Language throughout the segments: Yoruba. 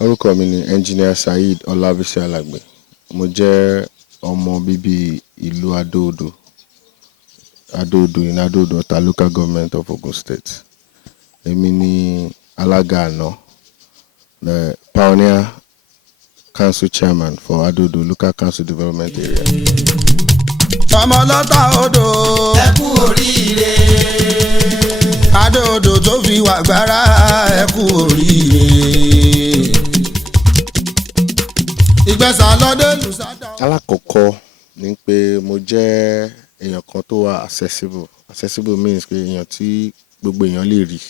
Orúkọ mi ni Engineer Saeed Alagbe. Mo jẹ́ ọmọ bíbí ìlú Ado-Odo in Ado-Odo Local Government of Ogun State. Èmi ni alága àná, the Pioneer Council Chairman for Ado-Odo Local Council Development Area. Ọmọlọ́ta odò ẹ kú oríire. Ado-Odo tó fi wà gbára ẹ kú oríire. Ìgbésà lọ́dẹ lùsádà. Alákọ̀ọ́kọ́ ni pé mo jẹ́ èèyàn kan tó wà accessible. Accessible means pé èèyàn tí gbogbo èèyàn lè rí.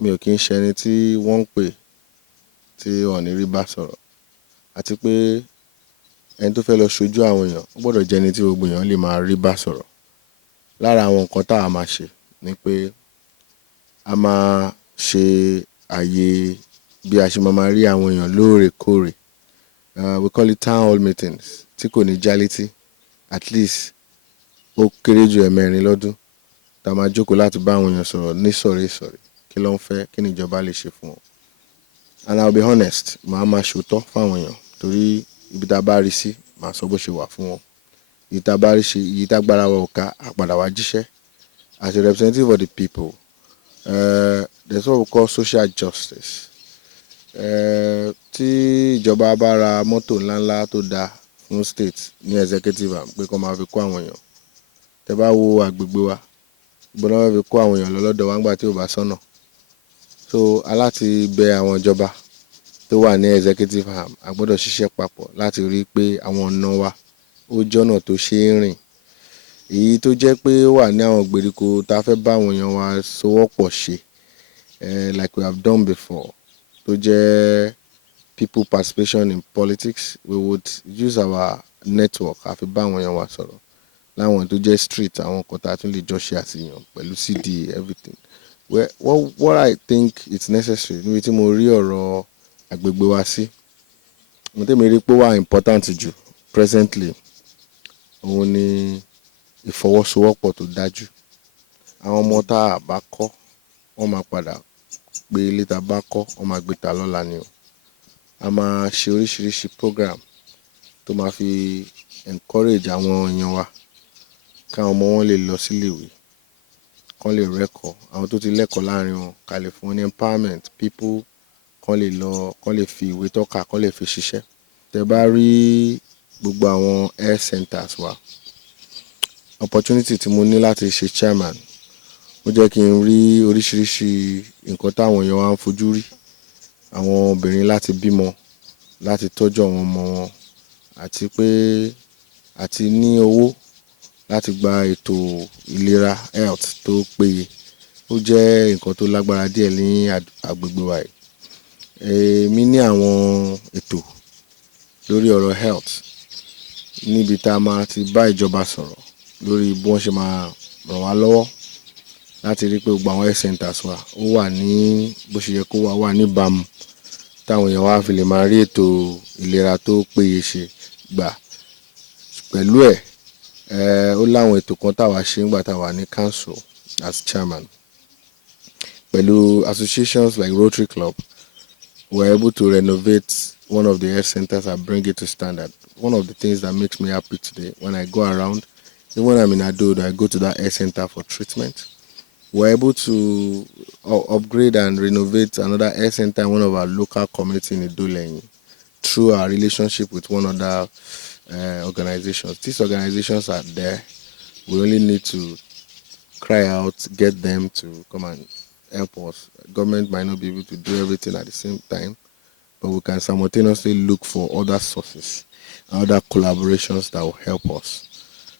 Mi ò kí ń ṣe ẹni tí wọ́n ń pè tí wọ́n ní rí bá sọ̀rọ̀. Àti pé ẹni tó fẹ́ lọ ṣojú àwọn èèyàn ó gbọ́dọ̀ jẹ́ ẹni tí gbogbo èèyàn lè máa rí bá sọ̀rọ̀. Lára àwọn nǹkan tá a máa ṣe ni pé a máa ṣe àyè bí a ṣe máa rí àwọn èèyàn lóòrèkóòrè. We call it town hall meetings tí kò ní jálítí, at least ó kéré jù ẹ̀mẹrin lọ́dún tá a máa jókòó láti bá àwọn èèyàn sọ̀rọ̀ ní sọ̀rí kí ló ń fẹ́, kí ni ìjọba lè ṣe fún wọn. And I'll be honest, màá máa ṣòótọ́ fáwọn èèyàn torí ibi tá a bá rí sí màá sọ bó ṣe wà fún wọn. Ibi tá a bá rí sí, ibi tá gbára wa ò ká, àpàdà wa jíṣẹ́. As a representative of the people, there's what we call social justice. Tí ìjọba bá ra mọ́tò ńláńlá tó dáa fún state ní executive pé kó máa fi kó àwọn èèyàn, tẹ́ bá wo agbègbè wa gbọ́dọ̀ máa fi kó àwọn èèyàn lọ́dọ̀ wa nígbà tí ò bá sọ́nà. So aláti bẹ àwọn ìjọba tó wà ní executive arm a gbọ́dọ̀ ṣiṣẹ́ papọ̀ láti rí pé àwọn ọ̀nà wa ó jọ́nà tó ṣe é rìn. Èyí tó jẹ́ pé ó wà ní àwọn ìgbèríko tá a fẹ́ bá àwọn èèyàn wa sowọ́pọ̀ ṣe, like we have done before, tó jẹ́ people participation in politics, we would use our network àfi bá àwọn èèyàn wa sọ̀rọ̀. Láwọn tó jẹ́ street, àwọn nǹkan tá a tún lè jọ ṣe àtìyàn pẹ̀lú CD, everything. What I think it's necessary níbi tí mo rí ọ̀rọ̀ agbègbè wa sí, mo tẹ́mi rí pé ó wà important jù presently, òun ni ìfọwọ́sowọ́pọ̀ tó dájú. Àwọn ọmọ tá a bá kọ́ wọ́n máa padà gbé ilé tá a bá kọ́ wọ́n máa gbé ta lọ́la ni o. A máa ṣe oríṣiríṣi program tó máa fi encourage àwọn èèyàn wa káwọn ọmọ wọn lè lọ síléèwé, kán lè rẹ́kọ̀ọ́. Àwọn tó ti lẹ́kọ̀ọ́ láàrin wọn ká lè fún wọn ní empowerment, people kán lè lọ, kán lè fi ìwé tọ́ka, kán lè fi ṣiṣẹ́. Tẹ́ bá rí gbogbo àwọn health centers wa, opportunity tí mo ní láti ṣe chairman ó jẹ́ kí n rí oríṣiríṣi nǹkan táwọn èèyàn wa ń fojú rí. Àwọn obìnrin láti bímọ, láti tọ́jú àwọn ọmọ wọn, àti pé àti ní owó láti gba ètò ìlera health tó péye. Ó jẹ́ nǹkan tó lágbára díẹ̀ ní agbègbè wa yìí. Èmi ní àwọn ètò lórí ọ̀rọ̀ health níbi tá a máa ti bá ìjọba sọ̀rọ̀ lórí bí wọ́n ṣe máa ràn wá lọ́wọ́ láti rí pé gbogbo àwọn health centers wa ó wà ní bó ṣe yẹ kó wà níbàámu táwọn èèyàn wa fi lè máa rí ètò ìlera tó péye ṣe gbà. Pẹ̀lú ẹ̀, ó láwọn ètò kan táwa ṣe nígbà táwa ní council as chairman. Pẹ̀lú associations like Rotary Club, we were able to renovate one of the health centers and bring it to standard. One of the things that makes me happy today, when I go around, even when I'm in Ado-Odo, I go to that health center for treatment. We were able to upgrade and renovate another health center in one of our local community in Idolenyi through our relationship with one other organizations. These organizations are there. We only need to cry out, get them to come and help us. Government might not be able to do everything at the same time, but we can simultaneously look for other sources and other collaborations that will help us.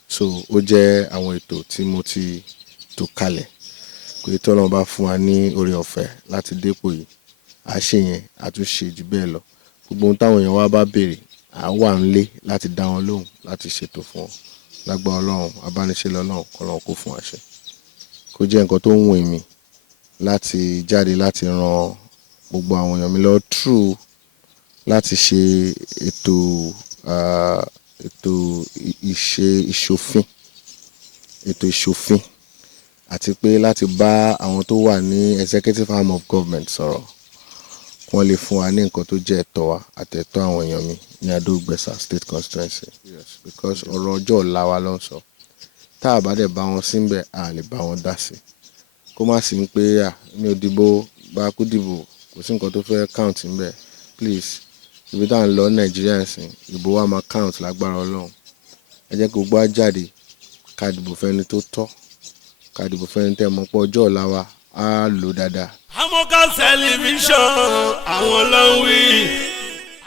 So ó jẹ́ àwọn ètò tí mo ti tò kalẹ̀ pé tí Ọlọ́run bá fún wa ní oore ọ̀fẹ́ láti dépò yìí, a ṣe yẹn, a tún ṣe jù bẹ́ẹ̀ lọ. Gbogbo ohun táwọn èèyàn wa bá béèrè, à wà nílé láti dá wọn lóhùn, láti ṣètò fún wọn. Lágbára Ọlọ́run, Abanise Loluwa k'Ọlọ́run kó fún wa ṣe. Kó jẹ́ nǹkan tó ń wù mí láti jáde láti ran gbogbo àwọn èèyàn mi lọ through láti ṣe ètò ìṣòfin àti pé láti bá àwọn tó wà ní executive arm of government sọ̀rọ̀ wọ́n lè fún wa ní nǹkan tó jẹ́ ẹ̀tọ́ wa àtẹ̀tọ́ àwọn èèyàn mi ní Ado-Ogbesa state constituency. Yes, because ọ̀rọ̀ ọjọ́ ọ̀la wa ló ń sọ. Tá a bá dẹ̀ bá wọn síbẹ̀ a lè bá wọn dá sí. Kó má sí pé mi ò dìbò bá kú dìbò kò sí nǹkan tó fẹ́ count níbẹ̀. Please, ibi tá à ń lọ Nàìjíríà sìn ìbò wa máa count lágbára Ọlọ́run. Ẹ jẹ́ kí gbogbo wa jáde ká dìbò fẹ́ni tó tọ́, ká dìbò fẹ́ni tẹ́ mọ̀ pé ọjọ́ ọ̀la wa á lò dáadáa. AmokazTv àwọn ló ń wí.